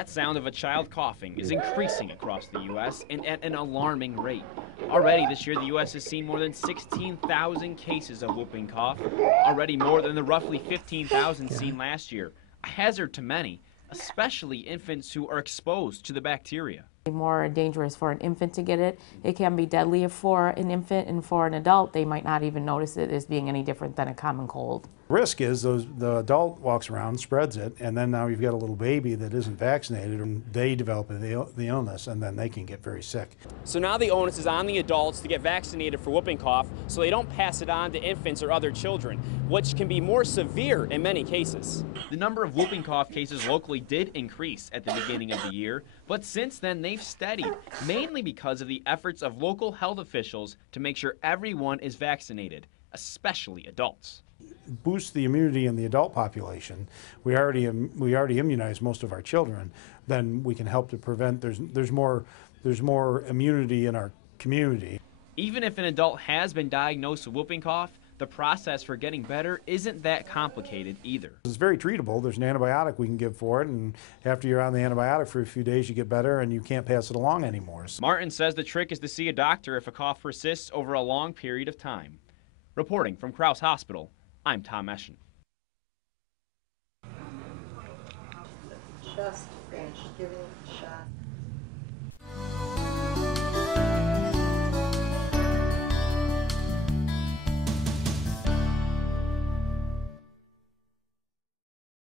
That sound of a child coughing is increasing across the U.S. and at an alarming rate. Already this year, the U.S. has seen more than 16,000 cases of whooping cough, already more than the roughly 15,000 seen last year. A hazard to many, especially infants who are exposed to the bacteria. More dangerous for an infant to get it. It can be deadly for an infant, and for an adult, they might not even notice it as being any different than a common cold. Risk is the adult walks around, spreads it, and then now you've got a little baby that isn't vaccinated, and they develop the illness, and then they can get very sick. So now the onus is on the adults to get vaccinated for whooping cough so they don't pass it on to infants or other children, which can be more severe in many cases. The number of whooping cough cases locally did increase at the beginning of the year, but since then they've steadied, mainly because of the efforts of local health officials to make sure everyone is vaccinated, especially adults. Boost the immunity in the adult population. We already immunize most of our children. Then we can help to prevent. There's more immunity in our community. Even if an adult has been diagnosed with whooping cough, the process for getting better isn't that complicated either. It's very treatable. There's an antibiotic we can give for it, and after you're on the antibiotic for a few days, you get better and you can't pass it along anymore. Martin says the trick is to see a doctor if a cough persists over a long period of time. Reporting from Crouse Hospital, I'm Tom Eschen. Just finished giving a shot.